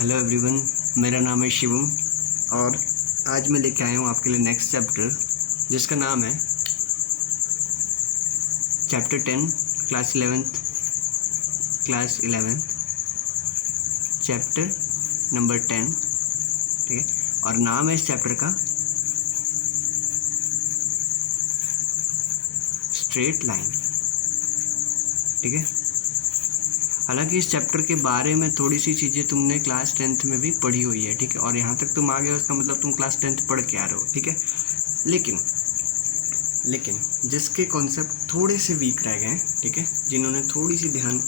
Hello everyone, मेरा नाम है शिवम और आज मैं लेके आया हूँ आपके लिए नेक्स्ट चैप्टर जिसका नाम है chapter 10 class 11th chapter number 10। ठीक है, और नाम है इस चैप्टर का स्ट्रेट लाइन। ठीक है, हालांकि इस चैप्टर के बारे में थोड़ी सी चीज़ें तुमने क्लास 10th में भी पढ़ी हुई है। ठीक है, और यहाँ तक तुम आ गए हो इसका मतलब तुम क्लास 10th पढ़ के आ रहे हो। ठीक है, लेकिन जिसके कॉन्सेप्ट थोड़े से वीक रह गए, ठीक है, जिन्होंने थोड़ी सी ध्यान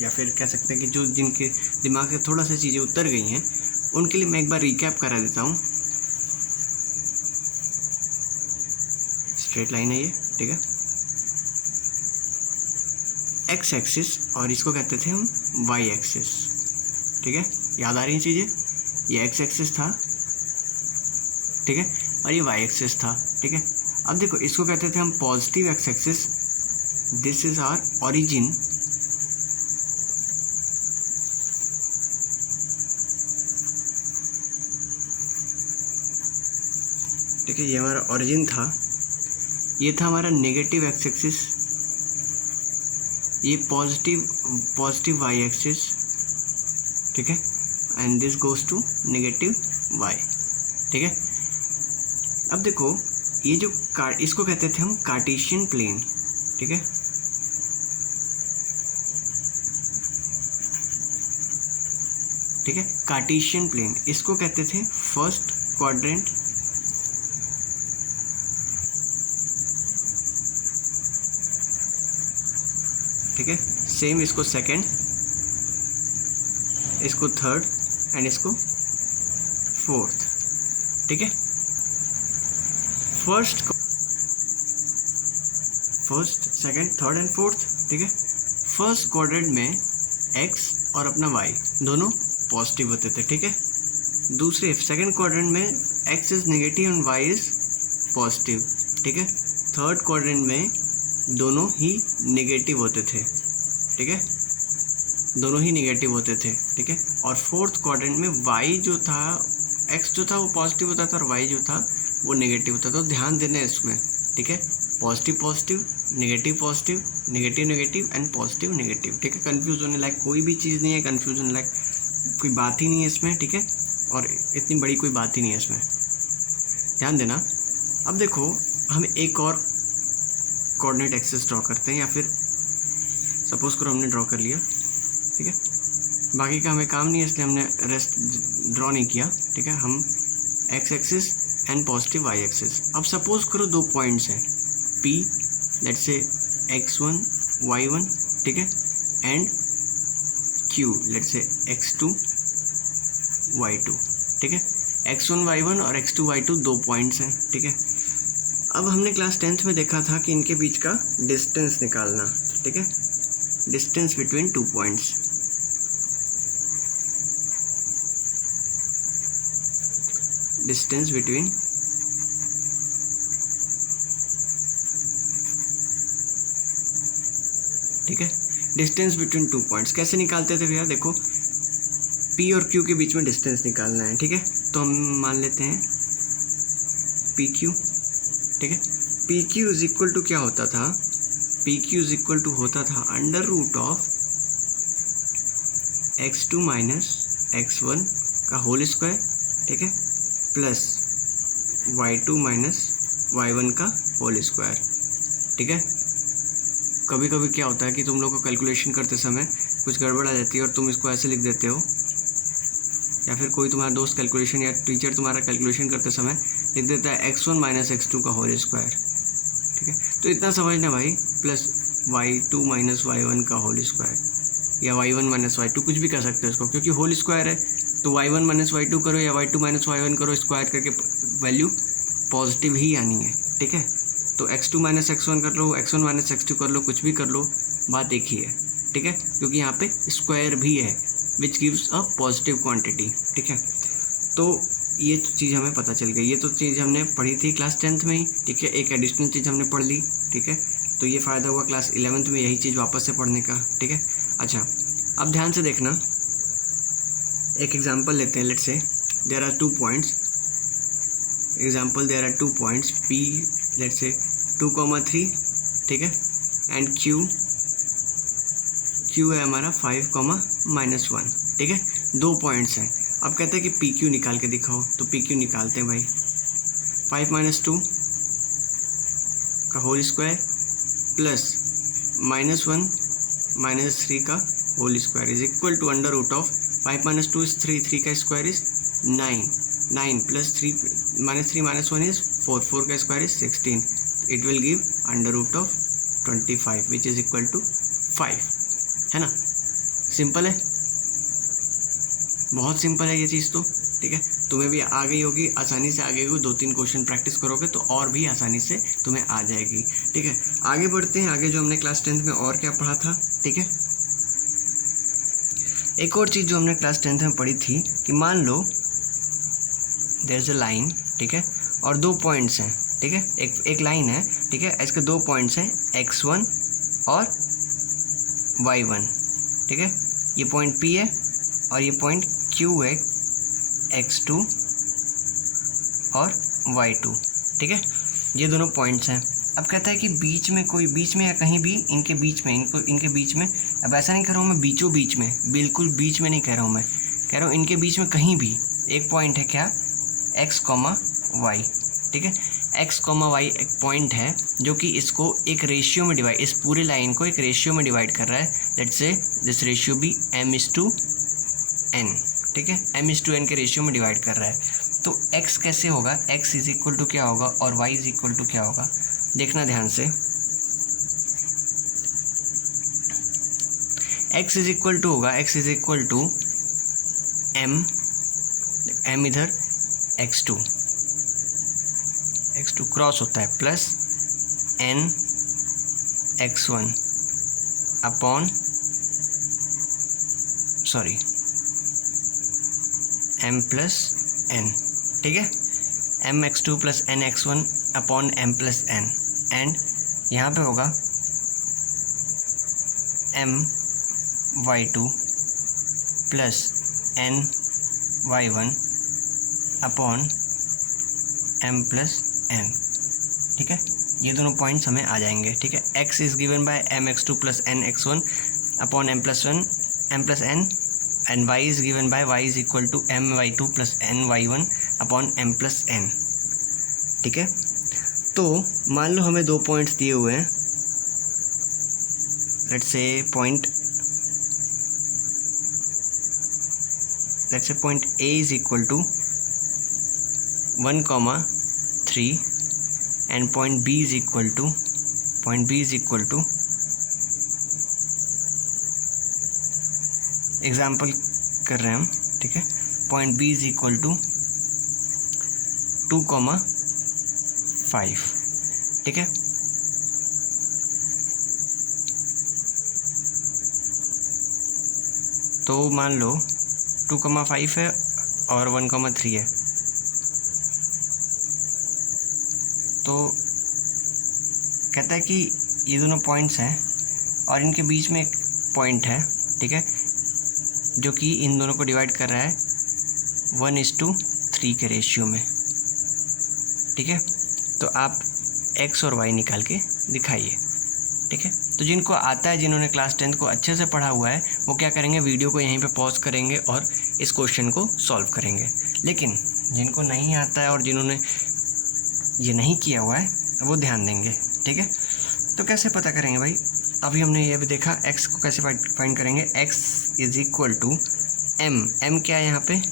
या फिर कह सकते हैं कि जो जिनके दिमाग से थोड़ा सा चीज़ें उतर गई हैं, उनके लिए मैं एक बार रिकैप करा देता हूँ। स्ट्रेट लाइन है ये। ठीक है, एक्स एक्सिस और इसको कहते थे हम वाई एक्सिस। ठीक है, याद आ रही हैं चीज़ें? ये एक्स एक्सिस था, ठीक है, और ये वाई एक्सिस था। ठीक है, अब देखो इसको कहते थे हम positive x axis. This is our origin. ठीक है, ये हमारा ओरिजिन था। ये था हमारा नेगेटिव एक्स एक्सिस, ये पॉजिटिव वाई एक्सिस। ठीक है, and this goes to negative y. ठीक है, अब देखो ये जो इसको कहते थे हम कार्टेशियन प्लेन। ठीक है, ठीक है, कार्टेशियन प्लेन इसको कहते थे फर्स्ट क्वाड्रेंट। ठीक है, सेम इसको सेकंड, इसको थर्ड एंड इसको फोर्थ। ठीक है, first second third and fourth. ठीक है, फर्स्ट क्वाड्रेंट में एक्स और अपना वाई दोनों पॉजिटिव होते थे। ठीक है, दूसरे सेकंड क्वाड्रेंट में x is negative and y is positive. ठीक है, थर्ड क्वाड्रेंट में दोनों ही नेगेटिव होते थे। ठीक है, दोनों ही नेगेटिव होते थे। ठीक है, और फोर्थ क्वाड्रेंट में वाई जो था, एक्स जो था वो पॉजिटिव होता था और वाई जो था वो नेगेटिव होता था। तो ध्यान देना है इसमें। ठीक है, positive positive, negative positive, negative negative and positive negative. ठीक है, कंफ्यूज होने लायक कोई भी चीज़ नहीं है, कंफ्यूज होने लायक कोई बात ही नहीं है इसमें। ठीक है, और इतनी बड़ी कोई बात ही नहीं है इसमें, ध्यान देना। अब देखो हम एक और कोऑर्डिनेट एक्सिस ड्रॉ करते हैं, या फिर सपोज करो हमने ड्रॉ कर लिया। ठीक है, बाकी का हमें काम नहीं है इसलिए हमने रेस्ट ड्रॉ नहीं किया। ठीक है, हम x axis and positive y axis. अब सपोज करो दो पॉइंट्स हैं P, लेट्स से x1 y1। ठीक है, and Q, let's say x2 y2। ठीक है, x1 y1 और x2 y2 दो पॉइंट्स हैं। ठीक है, अब हमने क्लास 10th में देखा था कि इनके बीच का डिस्टेंस निकालना। ठीक है, distance between two points. Distance between ठीक है, डिस्टेंस बिटवीन टू पॉइंट्स कैसे निकालते थे भैया? देखो P और Q के बीच में डिस्टेंस निकालना है। ठीक है, तो हम मान लेते हैं PQ। ठीक है, PQ इज इक्वल टू क्या होता था? PQ इज इक्वल टू होता था under root of x2 minus x1 का होल स्क्वायर। ठीक है, प्लस y2 माइनस y1 का होल स्क्वायर। ठीक है, कभी कभी क्या होता है कि तुम लोग को कैलकुलेशन करते समय कुछ गड़बड़ आ जाती है और तुम इसको ऐसे लिख देते हो, या फिर कोई तुम्हारा दोस्त कैलकुलेशन या टीचर तुम्हारा कैलकुलेशन करते समय लिख देता है x1 माइनस x2 का होल स्क्वायर। ठीक है, तो इतना समझना भाई, प्लस y2 माइनस y1 का होल स्क्वायर, या y1 माइनस y2, कुछ भी कर सकते हो इसको, क्योंकि होल स्क्वायर है तो y1 माइनस y2 करो या y2 माइनस y1 करो, स्क्वायर करके वैल्यू पॉजिटिव ही आनी है। ठीक है, तो x2 माइनस x1 कर लो, x1 माइनस x2 कर लो, कुछ भी कर लो, बात एक ही है। ठीक है, क्योंकि यहाँ पे स्क्वायर भी है which gives a positive quantity. ठीक है, तो ये चीज़ हमें पता चल गई। ये तो चीज़ हमने पढ़ी थी क्लास 10th में ही। ठीक है, एक एडिशनल चीज़ हमने पढ़ ली। ठीक है, तो ये फ़ायदा हुआ क्लास 11th में यही चीज़ वापस से पढ़ने का। ठीक है, अच्छा अब ध्यान से देखना, एक एग्जांपल लेते हैं, let's say there are 2 points, example there are 2 points P, let's say 2,3, ठीक है, एंड Q है हमारा 5,-1, ठीक है, 2 पॉइंट्स हैं। अब कहते हैं कि PQ निकाल के दिखाओ, तो PQ निकालते हैं भाई। 5 - 2 का होल स्क्वायर प्लस -1 - 3 का whole square is equal to under root of 5 - 2 is 3, 3 का स्क्वायर इज 9, 9 प्लस 3 -3 - 1 इज 4, 4 का square is 16, it will give under root of 25 which is equal to 5, है ना। सिंपल है, बहुत सिंपल है ये चीज़ तो, ठीक है। तुम्हें भी आ गई होगी, आसानी से आ गई होगी, 2-3 क्वेश्चन प्रैक्टिस करोगे तो और भी आसानी से तुम्हें आ जाएगी, ठीक है। आगे बढ़ते हैं, आगे जो हमने क्लास 10th में और क्या पढ़ा था, ठीक है। एक और चीज़ जो हमने क्लास 10th में पढ़ी थी कि मान लो देयर इज अ लाइन, ठीक है, और 2 पॉइंट्स हैं, ठीक है, एक लाइन है, ठीक है, इसके 2 पॉइंट्स हैं x1 और y1, ठीक है, ये पॉइंट P है और ये पॉइंट Q है, x2 और y2, ठीक है, ये दोनों पॉइंट्स हैं। अब कहता है कि बीच में कोई, बीच में या कहीं भी इनके बीच में, इनके बीच में, अब ऐसा नहीं कर रहा हूँ मैं बीचों बीच में, बिल्कुल बीच में नहीं कह रहा हूँ मैं, कह रहा हूँ इनके बीच में कहीं भी एक पॉइंट है, क्या, x, y, ठीक है, x, y एक पॉइंट है जो कि इसको एक रेशियो में डिवाइड, इस पूरी लाइन को एक रेशियो में डिवाइड कर रहा है, लेट्स से दिस रेशियो भी m/n, ठीक है, m/n के रेशियो में डिवाइड कर रहा है। तो x कैसे होगा, x इज इक्वल टू क्या होगा और y इज इक्वल टू क्या होगा, देखना ध्यान से। x इज इक्वल टू होगा, x is equal to m इधर x2 क्रॉस होता है plus n x1 upon, sorry, m+n, ठीक है, mx2 plus nx1 upon m+n, and यहाँ पे होगा my2 plus ny1 upon m+n, ठीक है, ये दोनों पॉइंट्स हमें आ जाएंगे, ठीक है। x is given by mx2 plus nx1 upon m+n and y is given by y is equal to my2 plus ny1 upon m+n, ठीक है। तो मान लो हमें 2 पॉइंट्स दिए हुए हैं, let's say point A is equal to 1,3 and point B is equal to example कर रहे हैं हम, ठीक है, point B is equal to 2,5, ठीक है। तो मान लो 2,5 है और 1,3 है, तो कहता है कि ये दोनों पॉइंट्स हैं और इनके बीच में एक पॉइंट है, ठीक है, जो कि इन दोनों को डिवाइड कर रहा है 1:3 के रेशियो में, ठीक है। तो आप x और y निकाल के दिखाइए, ठीक है। तो जिनको आता है, जिन्होंने क्लास 10th को अच्छे से पढ़ा हुआ है, वो क्या करेंगे, वीडियो को यहीं पे पॉज करेंगे और इस क्वेश्चन को सॉल्व करेंगे। लेकिन जिनको नहीं आता है और जिन्होंने ये नहीं किया हुआ है, वो ध्यान देंगे, ठीक है। तो कैसे पता करेंगे भाई, अभी हमने ये भी देखा, x को कैसे फाइंड करेंगे, x is equal to m क्या है यहाँ पे,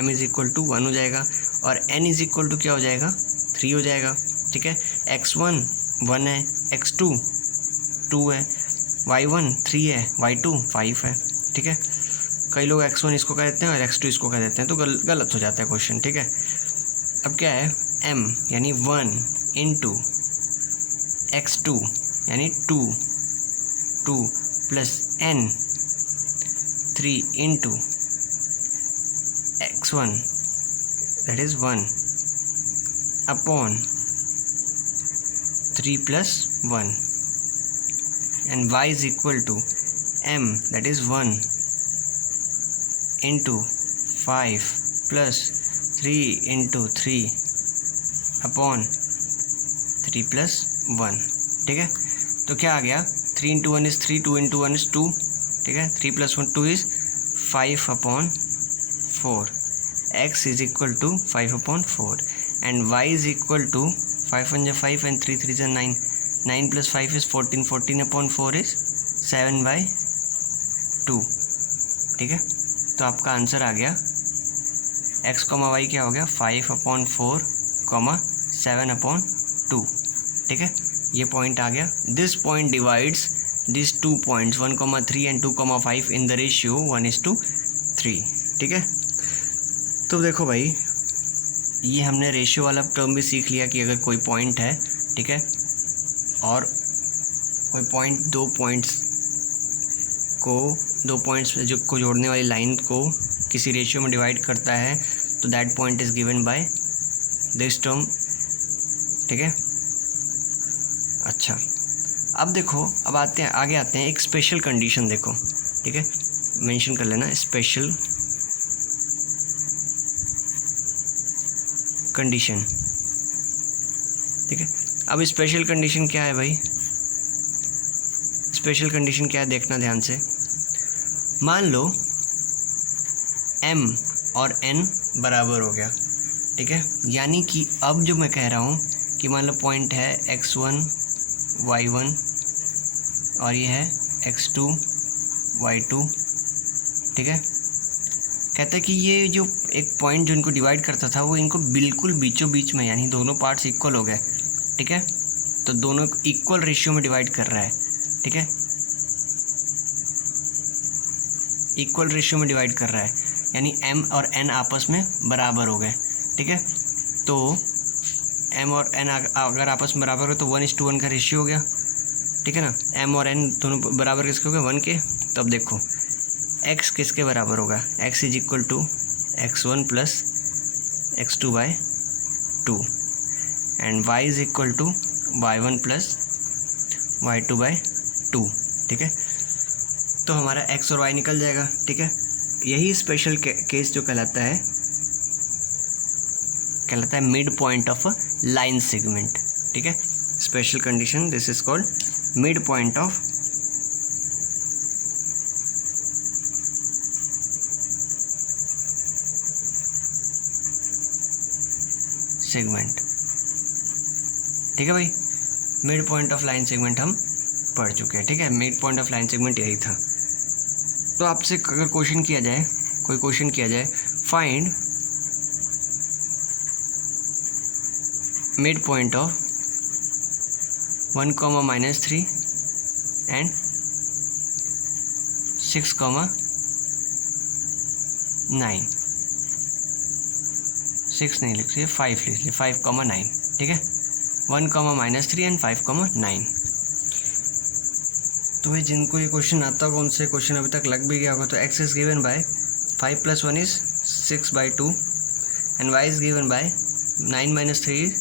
m इज इक्वल टू 1 हो जाएगा और n इज इक्वल टू क्या हो जाएगा, 3 हो जाएगा, ठीक है। x1 1 है, x2 2 है, y1 3 है, y2 5 है, ठीक है। कई लोग x1 इसको कह देते हैं और x2 इसको कह देते हैं, तो गलत हो जाता है क्वेश्चन, ठीक है। अब क्या है, m यानी 1 इंटू x2 यानी 2 plus n 3 into x1 that is 1 upon 3 plus 1 and y is equal to m that is 1 into 5 plus 3 into 3 upon 3 plus 1, ठीक है। तो क्या आ गया, 3 इंटू 1 इज़ 3, 2 इंटू 1 इज़ 2, ठीक है। 3 plus 1 2 is 5 upon 4, x is equal to 5 upon 4 and y is equal to 5 1 जा 5 and 3 3 जा 9, 9 plus 5 is 14, 14 upon 4 is 7/2, ठीक है। तो आपका आंसर आ गया x कॉमा वाई क्या हो गया, 5 अपॉन 4 कॉमा 7 अपॉन 2, ठीक है। ये पॉइंट आ गया। This point divides this 2 points 1,3 and 2,5 in the ratio 1:3, ठीक है। तो देखो भाई, ये हमने रेशियो वाला टर्म भी सीख लिया कि अगर कोई पॉइंट है, ठीक है, और कोई पॉइंट दो पॉइंट्स जो को जोड़ने वाली लाइन को किसी रेशियो में डिवाइड करता है, तो that point is given by this term, ठीक है। अच्छा, अब देखो, अब आगे आते हैं एक स्पेशल कंडीशन, देखो, ठीक है, मेंशन कर लेना स्पेशल कंडीशन, ठीक है। अब स्पेशल कंडीशन क्या है भाई, स्पेशल कंडीशन क्या है देखना ध्यान से। मान लो m और n बराबर हो गया, ठीक है। यानी कि अब जो मैं कह रहा हूँ कि मान लो पॉइंट है x1 y1 और ये है x2 y2, ठीक है। कहता है कि ये जो एक पॉइंट जो इनको डिवाइड करता था वो इनको बिल्कुल बीचों बीच में, यानी दोनों पार्ट्स इक्वल हो गए, ठीक है। तो दोनों इक्वल रेशियो में डिवाइड कर रहा है, ठीक है, इक्वल रेशियो में डिवाइड कर रहा है, यानी m और n आपस में बराबर हो गए, ठीक है। तो m और n अगर आपस में बराबर हो तो 1:1 का रेशियो हो गया, ठीक है ना। m और n दोनों बराबर किसके हो गए, 1 के। तो अब देखो x किसके बराबर होगा, x is equal to x1 plus x2/2 and y is equal to y1 plus y2/2, ठीक है। तो हमारा x और y निकल जाएगा, ठीक है। यही स्पेशल केस जो कहलाता है mid point of a line segment, ठीक है। Special condition, this is called mid point of segment, ठीक है भाई। Mid point of line segment हम पढ़ चुके हैं, ठीक है। Mid point of line segment यही था। तो आपसे अगर क्वेश्चन किया जाए, कोई क्वेश्चन किया जाए, find mid point of 1,-3 and 6,9, 6 नहीं लिख लीजिए, 5 लिख लीजिए, 5,9, ठीक है। 1,-3 एंड 5,9। तो भाई जिनको ये क्वेश्चन आता होगा, उनसे क्वेश्चन अभी तक लग भी गया होगा। तो x is given bye 5 + 1 is 6/2 and y is given bye 9 - 3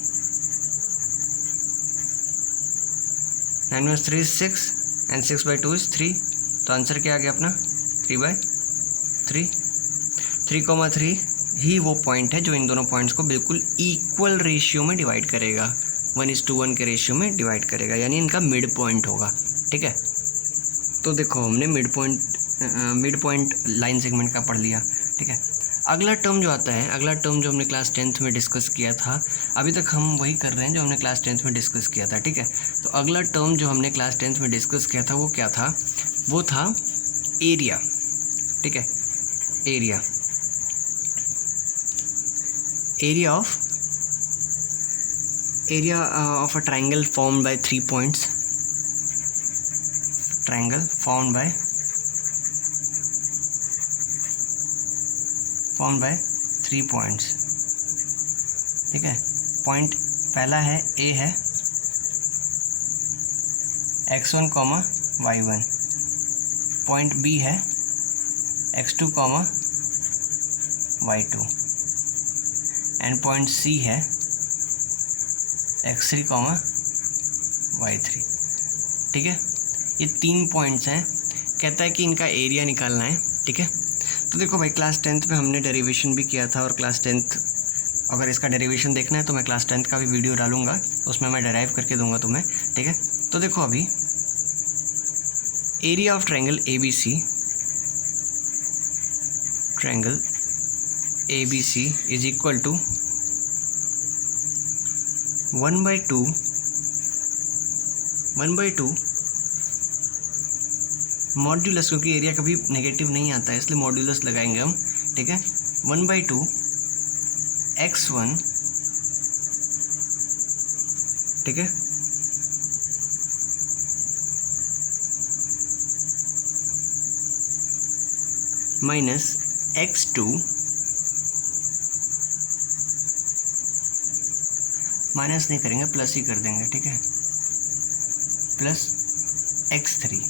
is 6 and 6/2 is 3। तो आंसर क्या आ गया अपना 3/3। 3,3 ही वो पॉइंट है जो इन दोनों पॉइंट्स को बिल्कुल इक्वल रेशियो में डिवाइड करेगा, 1:1 के रेशियो में डिवाइड करेगा, यानी इनका मिड पॉइंट होगा, ठीक है। तो देखो हमने मिड पॉइंट लाइन सेगमेंट का पढ़ लिया, ठीक है। अगला टर्म जो आता है, अगला टर्म जो हमने क्लास 10th में डिस्कस किया था, अभी तक हम वही कर रहे हैं जो हमने क्लास 10th में डिस्कस किया था, ठीक है। तो अगला टर्म जो हमने क्लास 10th में डिस्कस किया था वो क्या था, वो था एरिया, ठीक है। Area of a triangle formed by 3 points, triangle formed by 3 points, ठीक है। पॉइंट पहला है A है x1, y1, पॉइंट B है x2, y2 and point C है x3, y3, ठीक है। ये 3 पॉइंट्स हैं। कहता है कि इनका एरिया निकालना है, ठीक है। तो देखो भाई, क्लास 10th में हमने डेरिवेशन भी किया था, और क्लास 10th अगर इसका डेरिवेशन देखना है तो मैं क्लास 10th का भी वीडियो डालूंगा, उसमें मैं डेराइव करके दूंगा तुम्हें, ठीक है। तो देखो अभी area of triangle A B C is equal to 1/2 modulus, क्योंकि एरिया कभी नेगेटिव नहीं आता है इसलिए मॉड्यूलस लगाएंगे हम, ठीक है। 1/2 x1, ठीक है, माइनस x2, माइनस नहीं करेंगे, प्लस ही कर देंगे, ठीक है, प्लस x3,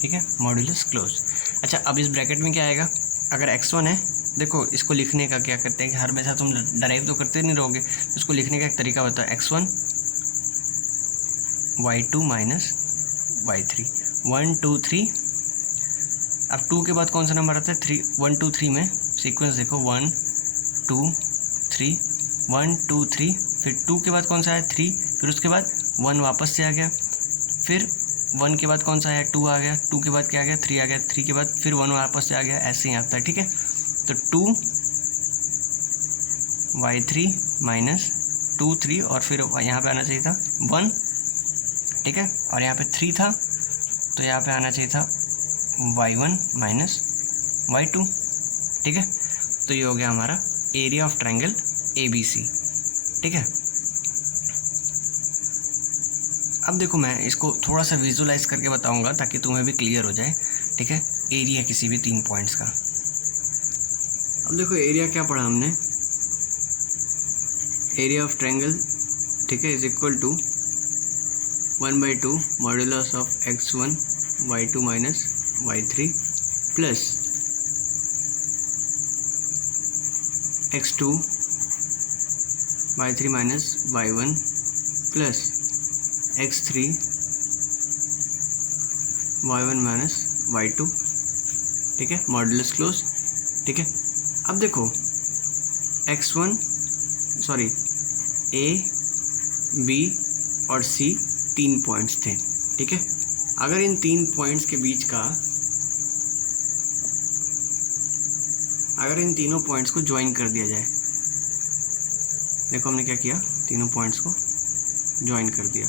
ठीक है, मॉड्यूलस क्लोज। अच्छा, अब इस ब्रैकेट में क्या आएगा? अगर x1 है, देखो इसको लिखने का क्या करते हैं कि हर हमेशा तुम डराइव तो करते नहीं रहोगे, तो इसको लिखने का एक तरीका होता है, x1 y2 माइनस y3, 1 2 3। अब 2 के बाद कौन सा नंबर आता है? 3, 1 2 3 में सीक्वेंस देखो, 1 2 3, 1 2 3, फिर 2 के बाद कौन सा है? 3, फिर उसके बाद 1 वापस से आ गया, फिर 1 के बाद कौन सा है? 2 आ गया, 2 के बाद क्या आ गया? 3 आ गया, 3 के बाद फिर 1 वापस से आ गया, ऐसे ही आता है, ठीक है। तो 2 y3 माइनस 2 3, और फिर यहाँ पे आना चाहिए था 1, ठीक है, और यहाँ पे 3 था, तो यहाँ पे आना चाहिए था y1 माइनस y2, ठीक है। तो ये हो गया हमारा एरिया ऑफ ट्रायंगल ABC, ठीक है। अब देखो मैं इसको थोड़ा सा विजुलाइज करके बताऊंगा ताकि तुम्हें भी क्लियर हो जाए, ठीक है, एरिया किसी भी 3 पॉइंट्स का। अब देखो एरिया क्या पढ़ा हमने, एरिया ऑफ ट्रायंगल, ठीक है, is equal to 1/2 modulus of x1 y2 minus y3 plus x2 y3 minus y1 plus x3 y1 minus y2, ठीक है, मॉड्यूलस क्लोज, ठीक है। अब देखो x1 सॉरी A B और C 3 पॉइंट्स थे, ठीक है। अगर इन 3 पॉइंट्स के बीच का, अगर इन तीनों पॉइंट्स को ज्वाइन कर दिया जाए, देखो हमने क्या किया, तीनों पॉइंट्स को ज्वाइन कर दिया,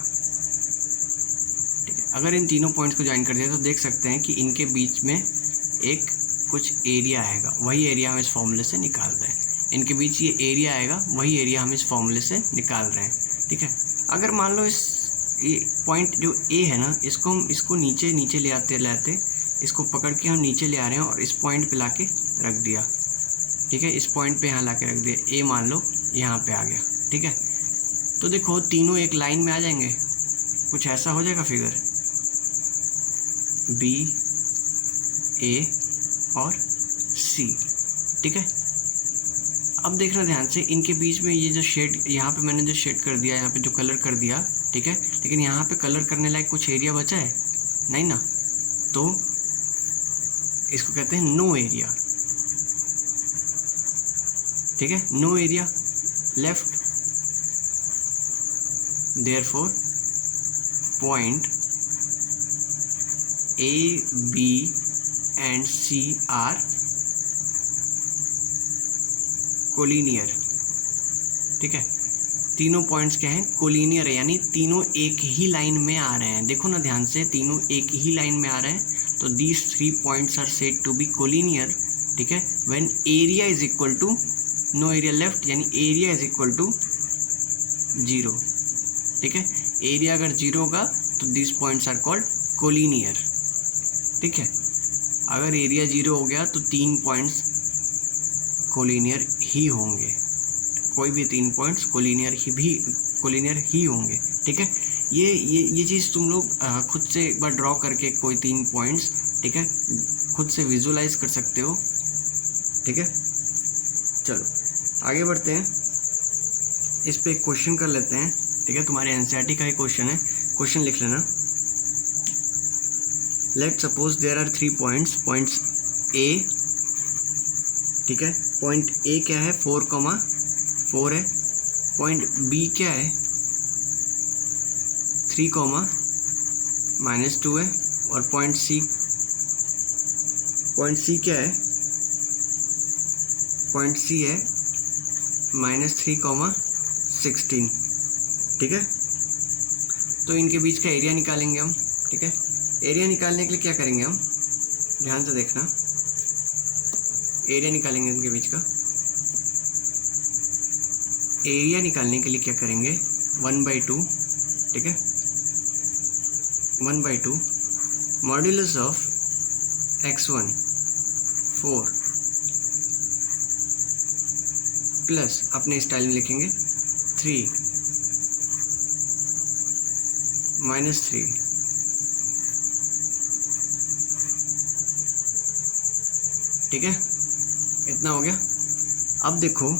ठीक है। अगर इन तीनों पॉइंट्स को ज्वाइन कर दिया तो देख सकते हैं कि इनके बीच में एक कुछ एरिया आएगा, वही एरिया हम इस फॉर्मूले से निकाल रहे हैं। इनके बीच ये एरिया आएगा, वही एरिया हम इस फॉर्मूले से निकाल रहे हैं, ठीक है। अगर मान लो इस ये पॉइंट जो ए है ना, इसको हम इसको नीचे नीचे ले आते लाते इसको पकड़ के हम नीचे ले आ रहे हैं और इस पॉइंट पे लाके रख दिया, ठीक है, इस पॉइंट पे यहाँ लाके रख दिया, ए मान लो यहाँ पे आ गया, ठीक है। तो देखो तीनों एक लाइन में आ जाएंगे, कुछ ऐसा हो जाएगा फिगर, बी ए और सी, ठीक है। अब देखना ध्यान से, इनके बीच में ये जो शेड, यहाँ पे मैंने जो शेड कर दिया, यहाँ पे जो कलर कर दिया, ठीक है, लेकिन यहाँ पे कलर करने लायक कुछ एरिया बचा है नहीं ना, तो इसको कहते हैं नो एरिया, ठीक है, no area left. Therefore point A, B and C are collinear, ठीक है। तीनों पॉइंट्स क्या हैं? कोलिनियर है, यानी तीनों एक ही लाइन में आ रहे हैं। देखो ना ध्यान से, तीनों एक ही लाइन में आ रहे हैं, तो these 3 points are said to be collinear, ठीक है। When area is equal to no area left, यानी एरिया इज इक्वल टू 0, ठीक है। एरिया अगर 0 होगा तो these points are called collinear, ठीक है। अगर एरिया 0 हो गया तो 3 पॉइंट्स कोलिनियर ही होंगे, कोई भी 3 पॉइंट्स कोलिनियर ही होंगे, ठीक है। ये चीज़ तुम लोग खुद से एक बार ड्रॉ करके कोई 3 पॉइंट्स, ठीक है, खुद से विजुलाइज कर सकते हो, ठीक है। चलो आगे बढ़ते हैं, इस पे एक क्वेश्चन कर लेते हैं, ठीक है। तुम्हारे एनसीईआरटी का ही क्वेश्चन है, क्वेश्चन लिख लेना। Let suppose there are 3 points, points A ठीक है। पॉइंट ए क्या है 4,4 है, पॉइंट बी क्या है 3,-2 है, और पॉइंट सी क्या है, पॉइंट सी है -3,16, ठीक है। तो इनके बीच का एरिया निकालेंगे हम, ठीक है। एरिया निकालने के लिए क्या करेंगे हम, ध्यान से देखना, एरिया निकालेंगे इनके बीच का। एरिया निकालने के लिए क्या करेंगे 1/2, ठीक है, 1/2 मॉड्यूलस ऑफ x1 4 प्लस अपने स्टाइल में लिखेंगे 3 -3, ठीक है। इतना हो गया। अब देखो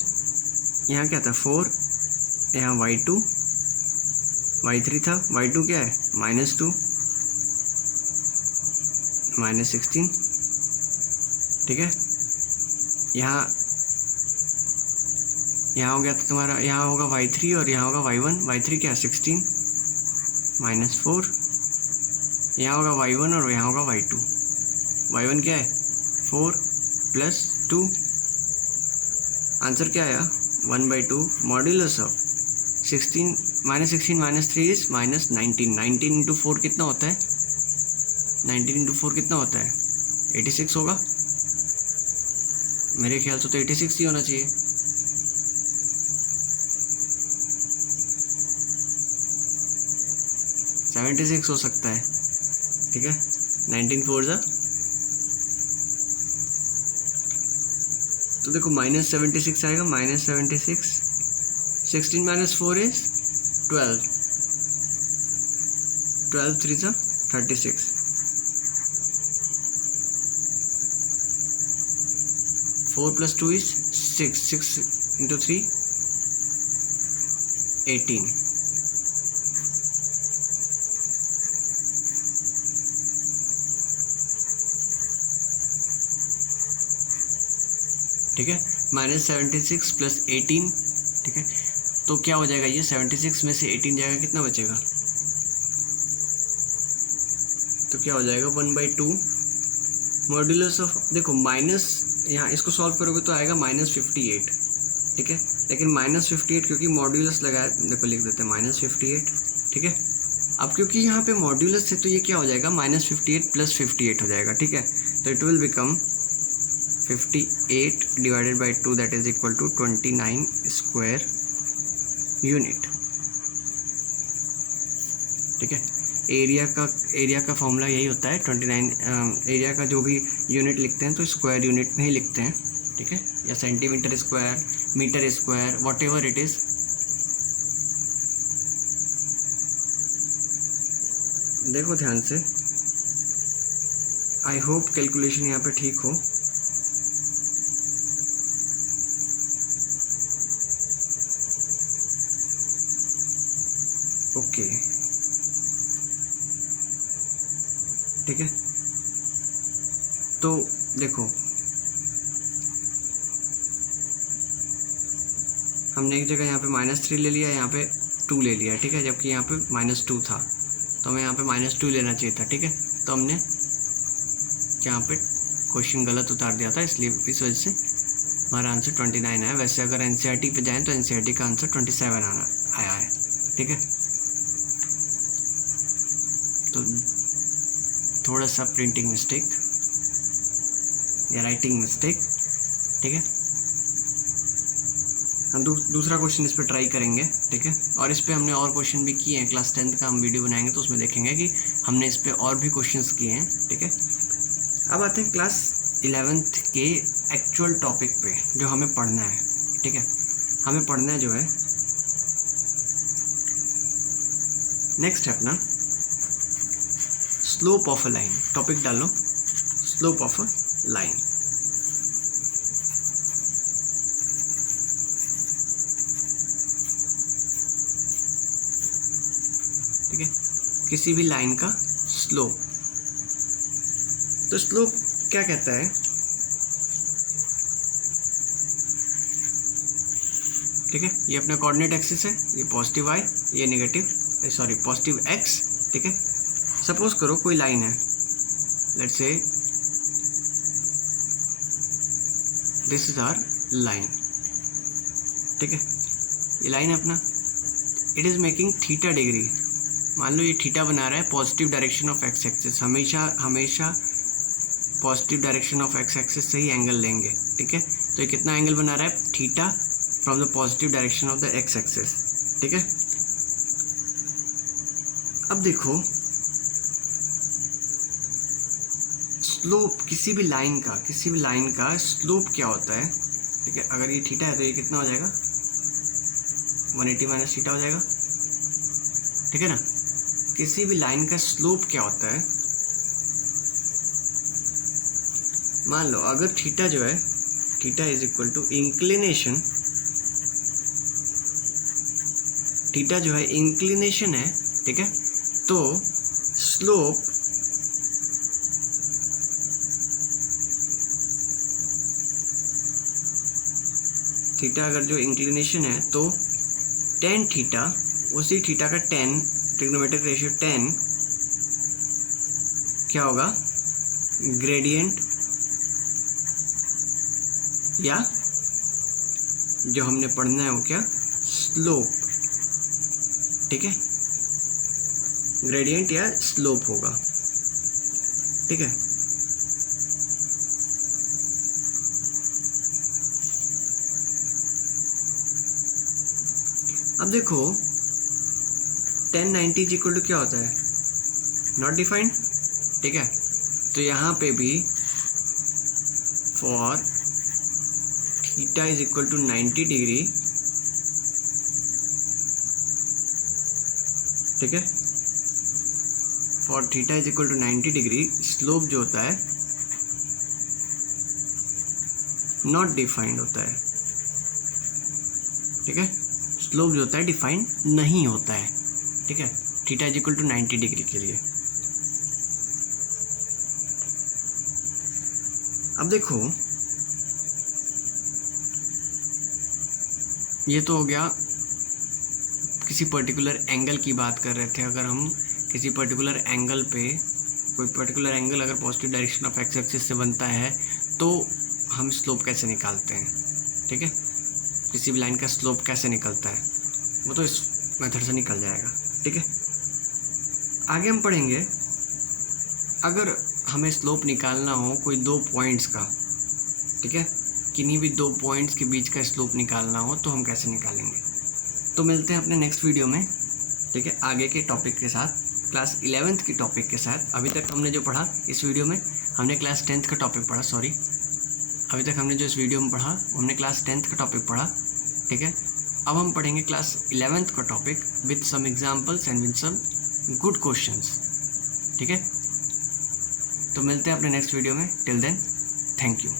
यहाँ क्या था 4, यहाँ y2 y3 था, y2 क्या है -2 -16, ठीक है। यहाँ हो गया था तुम्हारा, यहाँ होगा y3 और यहाँ होगा y1, y3 क्या है 16 -4, यहाँ होगा y1 और यहाँ होगा y2, y1 क्या है 4 + 2, आंसर क्या आया 1/2 मॉड्यूलस ऑफ 16 -3 इज -19, 19 × 4 कितना होता है, 19 × 4 कितना होता है 86 होगा, मेरे ख्याल से तो 86 ही होना चाहिए। $76 हो सकता है, ठीक है। 19 4 तो देखो -76 आएगा, -76, 16 - 4 इज 12, 12 3 36, 4 + 2 is 6, 6 × 3 18, ठीक है। -76 + 18, ठीक है। तो क्या हो जाएगा ये 76 में से 18 जाएगा, कितना बचेगा, तो क्या हो जाएगा 1/2 मॉड्यूलस ऑफ, देखो माइनस, यहाँ इसको सॉल्व करोगे तो आएगा -58, ठीक है। लेकिन -58 क्योंकि मॉड्यूलस लगाया, देखो लिख देते हैं -58, ठीक है। अब क्योंकि यहाँ पे मॉड्यूलस है तो ये क्या हो जाएगा -58 + 58 हो जाएगा, ठीक है। तो it will become 58 / 2 that is equal to 29 square unit, ठीक है। एरिया का फॉर्मूला यही होता है 29, एरिया का जो भी यूनिट लिखते हैं तो स्क्वायर यूनिट में ही लिखते हैं, ठीक है, या centimetre square, metre square, whatever it is. देखो ध्यान से, आई होप कैलकुलेशन यहाँ पे ठीक हो। ओके, ठीक है। तो देखो हमने एक जगह यहाँ पे -3 ले लिया, यहाँ पे 2 ले लिया, ठीक है, जबकि यहाँ पे -2 था, तो हमें यहाँ पे -2 लेना चाहिए था, ठीक है। तो हमने यहाँ पे क्वेश्चन गलत उतार दिया था, इसलिए इस वजह से हमारा आंसर 29 है। वैसे अगर एनसीईआरटी पे जाएं तो एनसीईआरटी का आंसर 27 आया है, ठीक है। तो थोड़ा सा प्रिंटिंग मिस्टेक या राइटिंग मिस्टेक, ठीक है। हम दूसरा क्वेश्चन इस पर ट्राई करेंगे, ठीक है। और इस पे हमने और क्वेश्चन भी किए हैं, क्लास 10th का हम वीडियो बनाएंगे तो उसमें देखेंगे कि हमने इस पे और भी क्वेश्चंस किए हैं, ठीक है। अब आते हैं क्लास 11th के एक्चुअल टॉपिक पे जो हमें पढ़ना है, ठीक है। हमें पढ़ना है जो है नेक्स्ट है अपना slope of a line. Topic डालो स्लोप ऑफ अ लाइन, ठीक है, किसी भी लाइन का स्लोप। तो स्लोप क्या कहता है, ठीक है। ये अपना कोऑर्डिनेट एक्सिस है, ये पॉजिटिव y, ये नेगेटिव पॉजिटिव x, ठीक है। सपोज करो कोई लाइन है, let's say this is our line, ठीक है। ये लाइन है अपना, it is making theta degree. मान लो ये थीटा बना रहा है positive direction of x axis, हमेशा positive direction of x axis से ही एंगल लेंगे, ठीक है। तो ये कितना एंगल बना रहा है, theta from the positive direction of the x axis, ठीक है। अब देखो स्लोप किसी भी लाइन का स्लोप क्या होता है, ठीक है। अगर ये थीटा है तो ये कितना हो जाएगा, 180 माइनस थीटा हो जाएगा, ठीक है ना। किसी भी लाइन का स्लोप क्या होता है, मान लो अगर थीटा जो है, theta is equal to inclination, theta जो है इंक्लिनेशन है, ठीक है। तो स्लोप थीटा अगर जो इंक्लिनेशन है तो टेन थीटा, उसी थीटा का टेन, ट्रिग्नोमेट्रिक रेशियो 10 क्या होगा, ग्रेडियंट या जो हमने पढ़ना है वो क्या, स्लोप, ठीक है। ग्रेडियंट या स्लोप होगा, ठीक है। अब देखो 1090 इज इक्वल टू क्या होता है, नॉट डिफाइंड, ठीक है। तो यहाँ पे भी for theta is equal to 90 degree, ठीक है। For theta is equal to 90 degree slope जो होता है नॉट डिफाइंड होता है, ठीक है। स्लोप जो होता है डिफाइंड नहीं होता है, ठीक है। Theta is equal to 90 degree के लिए। अब देखो ये तो हो गया किसी पर्टिकुलर एंगल की बात कर रहे थे। अगर हम किसी पर्टिकुलर एंगल पे, कोई पर्टिकुलर एंगल अगर positive direction of x axis से बनता है तो हम स्लोप कैसे निकालते हैं, ठीक है। किसी भी लाइन का स्लोप कैसे निकलता है वो तो इस मेथड से निकल जाएगा, ठीक है। आगे हम पढ़ेंगे अगर हमें स्लोप निकालना हो कोई दो पॉइंट्स का, ठीक है, किन्हीं भी दो पॉइंट्स के बीच का स्लोप निकालना हो तो हम कैसे निकालेंगे। तो मिलते हैं अपने नेक्स्ट वीडियो में, ठीक है, आगे के टॉपिक के साथ, क्लास 11th के टॉपिक के साथ। अभी तक हमने जो पढ़ा इस वीडियो में, हमने क्लास 10th का टॉपिक पढ़ा, अभी तक हमने जो इस वीडियो में पढ़ा हमने क्लास 10th का टॉपिक पढ़ा, ठीक है। अब हम पढ़ेंगे क्लास 11th का topic with some examples and with some good questions, ठीक है। तो मिलते हैं अपने नेक्स्ट वीडियो में, टिल देन थैंक यू।